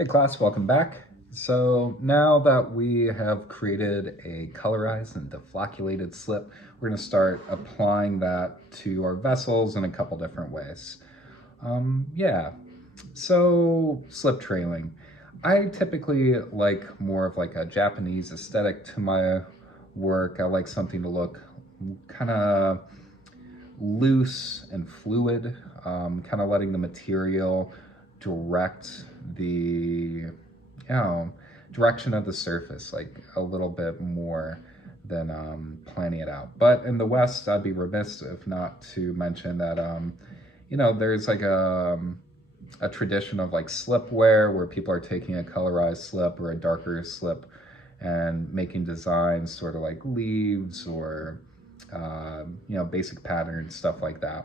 Hey class, welcome back. So now that we have created a colorized and deflocculated slip, we're going to start applying that to our vessels in a couple different ways. Yeah, so slip trailing. I typically like more of like a Japanese aesthetic to my work. I like something to look kind of loose and fluid, kind of letting the material direct the, direction of the surface like a little bit more than planning it out. But in the West, I'd be remiss if not to mention that, there's like a tradition of like slipwear where people are taking a colorized slip or a darker slip and making designs sort of like leaves or basic patterns, stuff like that,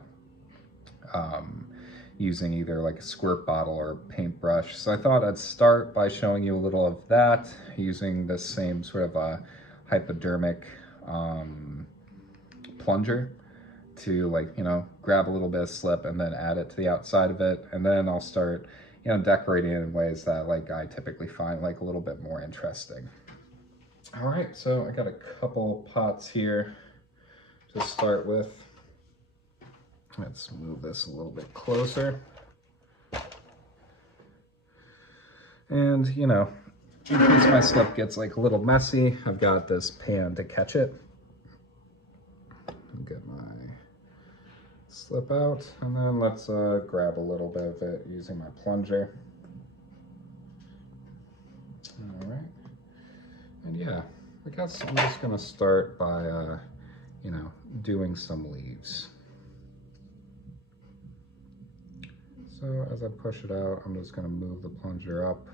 using either like a squirt bottle or paintbrush. So I thought I'd start by showing you a little of that using this same sort of a hypodermic plunger to grab a little bit of slip and then add it to the outside of it. And then I'll start, decorating it in ways that like I typically find like a little bit more interesting. All right, so I got a couple pots here to start with. Let's move this a little bit closer. And, in case my slip gets like a little messy, I've got this pan to catch it. Get my slip out, and then let's grab a little bit of it using my plunger. All right, and yeah, I'm just gonna start by, doing some leaves. So as I push it out, I'm just gonna move the plunger up.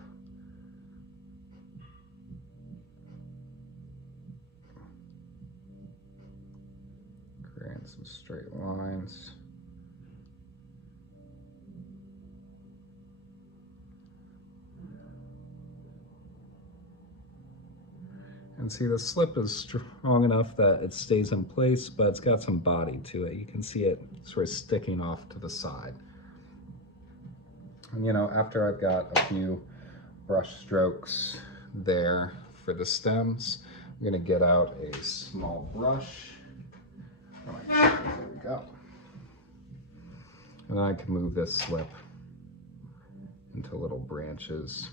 Creating some straight lines. And see, the slip is strong enough that it stays in place, but it's got some body to it. You can see it sort of sticking off to the side. And after I've got a few brush strokes there for the stems, I'm gonna get out a small brush. All right, there we go. And I can move this slip into little branches.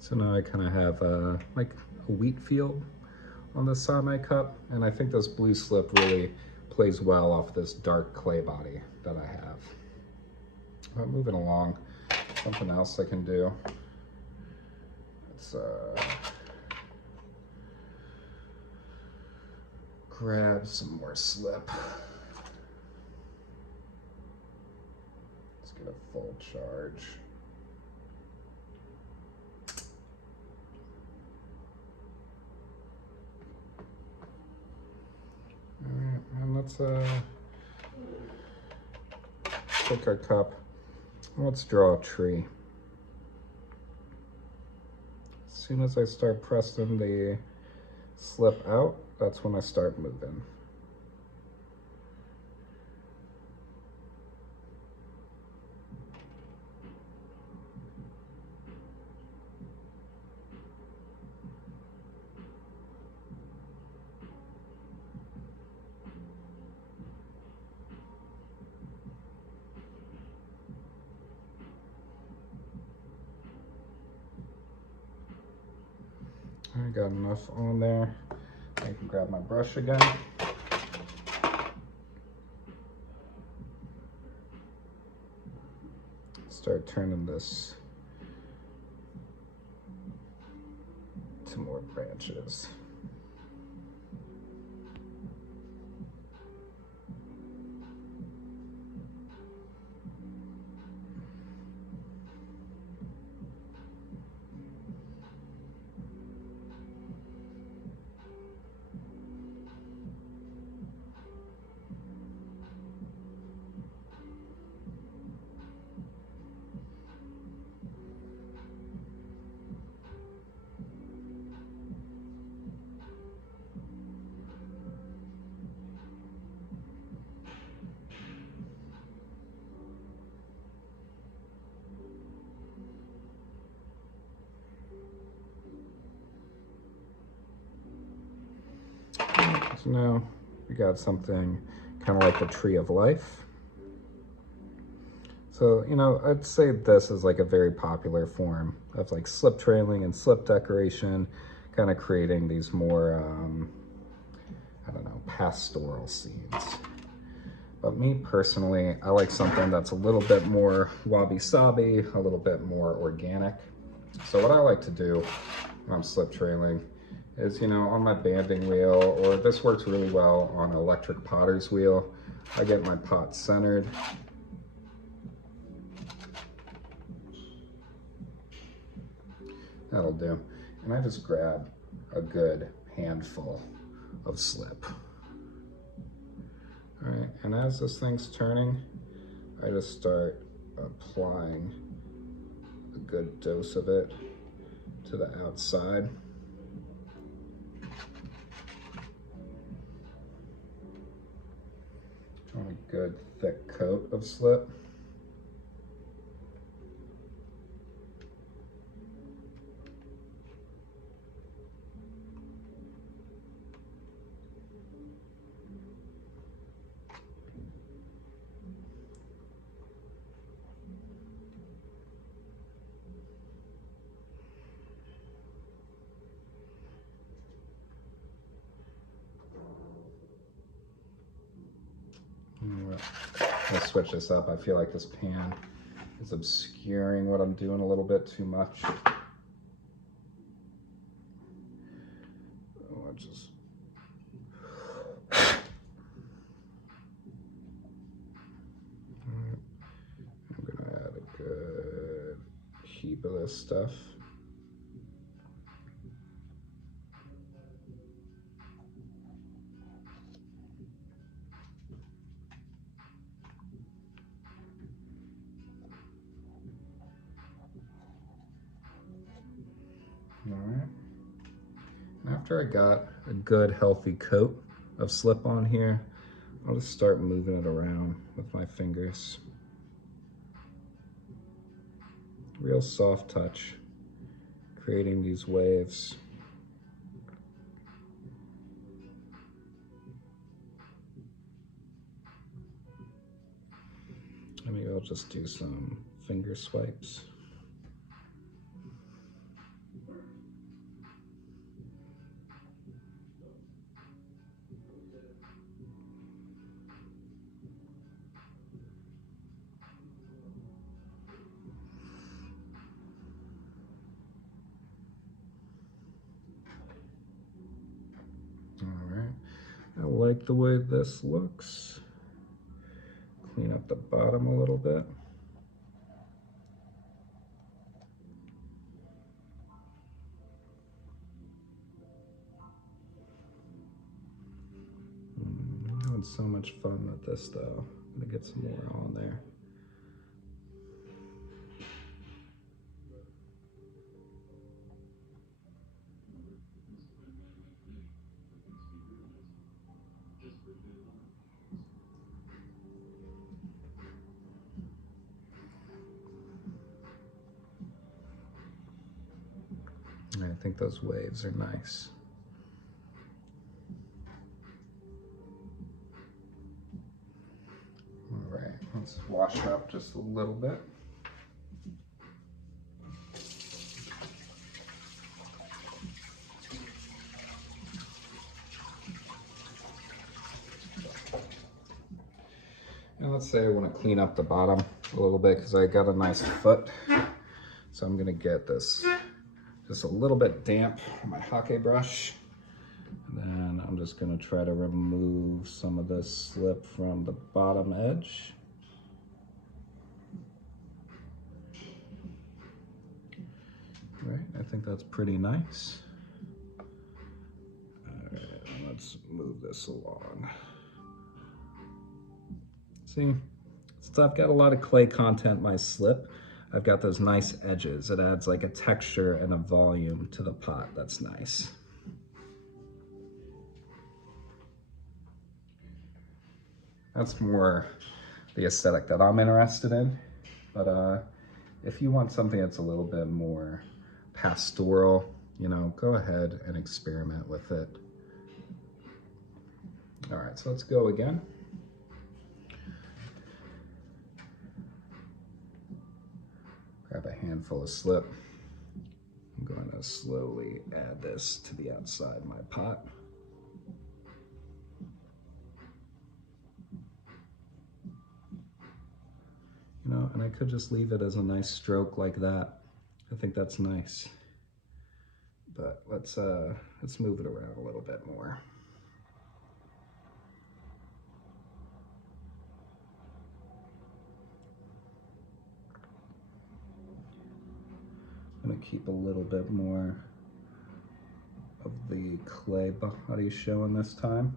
So now I kind of have like a wheat field on the side of my cup, and I think this blue slip really plays well off this dark clay body that I have. But moving along, something else I can do. Let's grab some more slip. Let's get a full charge. Alright, and let's take our cup. Let's draw a tree. As soon as I start pressing the slip out, that's when I start moving. I got enough on there. I can grab my brush again. Start turning this to more branches. So now we got something kind of like a tree of life. So, you know, I'd say this is like a very popular form of like slip trailing and slip decoration, kind of creating these more, I don't know, pastoral scenes. But me personally, I like something that's a little bit more wabi-sabi, a little bit more organic. So what I like to do when I'm slip trailing is, you know, on my banding wheel, or this works really well on an electric potter's wheel, I get my pot centered. That'll do. And I just grab a good handful of slip. All right, and as this thing's turning, I just start applying a good dose of it to the outside. On a good thick coat of slip. Let's switch this up. I feel like this pan is obscuring what I'm doing a little bit too much. Let's just... I'm gonna add a good heap of this stuff. All right. And after I got a good healthy coat of slip on here, I'll just start moving it around with my fingers. Real soft touch, creating these waves. And maybe I'll just do some finger swipes. All right, I like the way this looks. Clean up the bottom a little bit. I'm having so much fun with this though. I'm gonna get some more on there. I think those waves are nice. All right, let's wash it up just a little bit. And let's say I want to clean up the bottom a little bit because I got a nice foot. So I'm gonna get this just a little bit damp on my hake brush. And then I'm just gonna try to remove some of this slip from the bottom edge. All right, I think that's pretty nice. All right, let's move this along. See, since I've got a lot of clay content in my slip, I've got those nice edges. It adds like a texture and a volume to the pot. That's nice. That's more the aesthetic that I'm interested in. But if you want something that's a little bit more pastoral, you know, go ahead and experiment with it. All right, so let's go again. Grab a handful of slip. I'm going to slowly add this to the outside of my pot. You know, and I could just leave it as a nice stroke like that. I think that's nice. But let's move it around a little bit more. I'm gonna keep a little bit more of the clay body showing this time.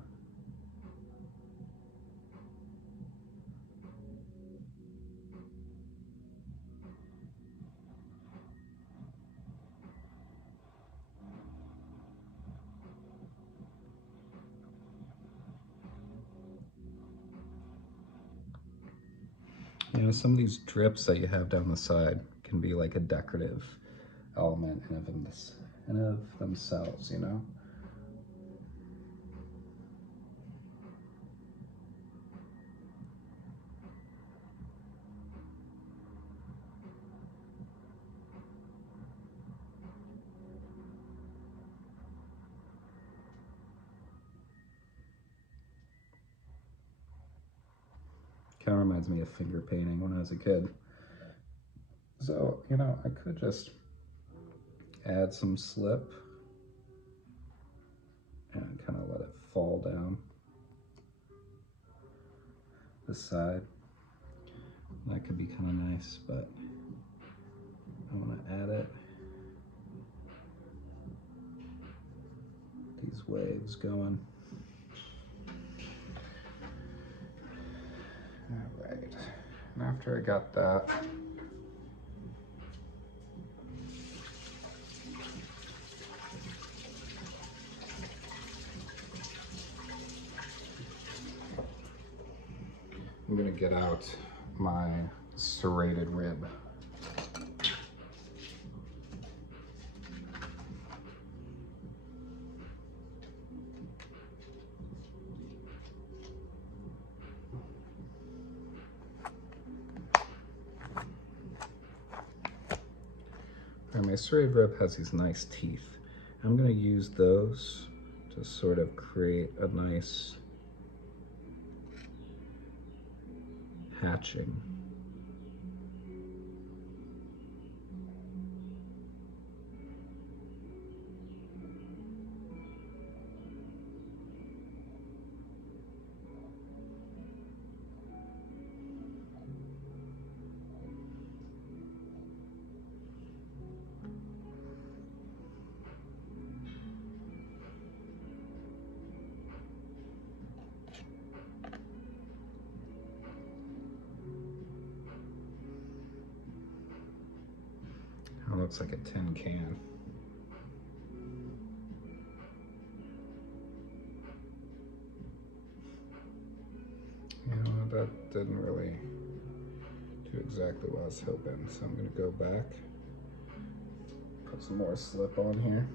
You know, some of these drips that you have down the side can be like a decorative element in of themselves, you know? Kind of reminds me of finger painting when I was a kid. So, you know, I could just add some slip and kind of let it fall down the side. That could be kind of nice, but I want to add it. These waves going. All right, and after I got that, I'm gonna get out my serrated rib. And my serrated rib has these nice teeth. I'm gonna use those to sort of create a nice hatching. It looks like a tin can. You know, that didn't really do exactly what I was hoping. So I'm gonna go back, put some more slip on here.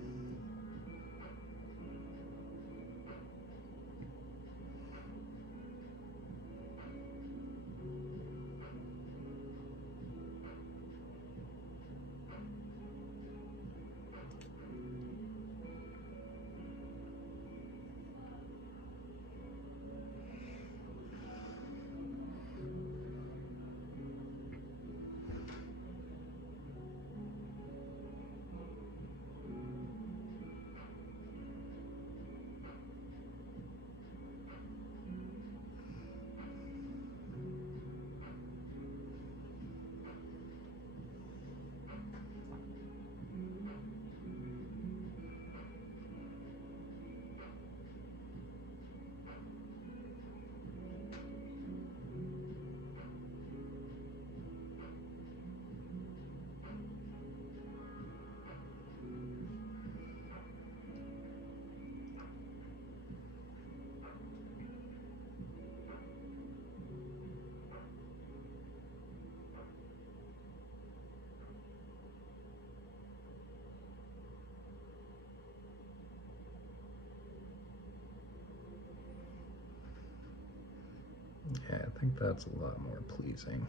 Yeah, I think that's a lot more pleasing.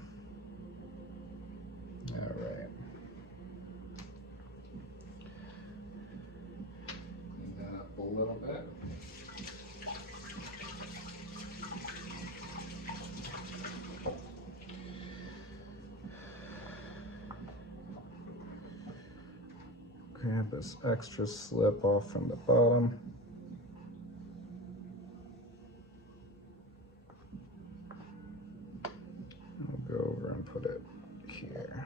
All right. Clean that up a little bit. Grab this extra slip off from the bottom. We'll go over and put it here.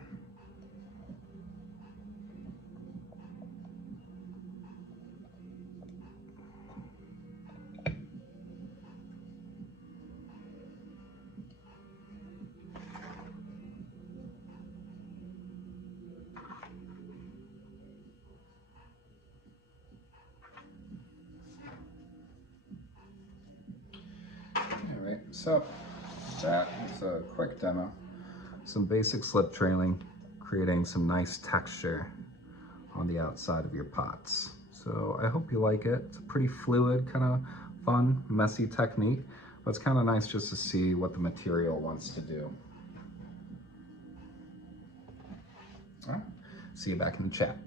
All right, so that is a quick demo. Some basic slip trailing, creating some nice texture on the outside of your pots. So I hope you like it. It's a pretty fluid, kind of fun, messy technique, but it's kind of nice just to see what the material wants to do. All right, see you back in the chat.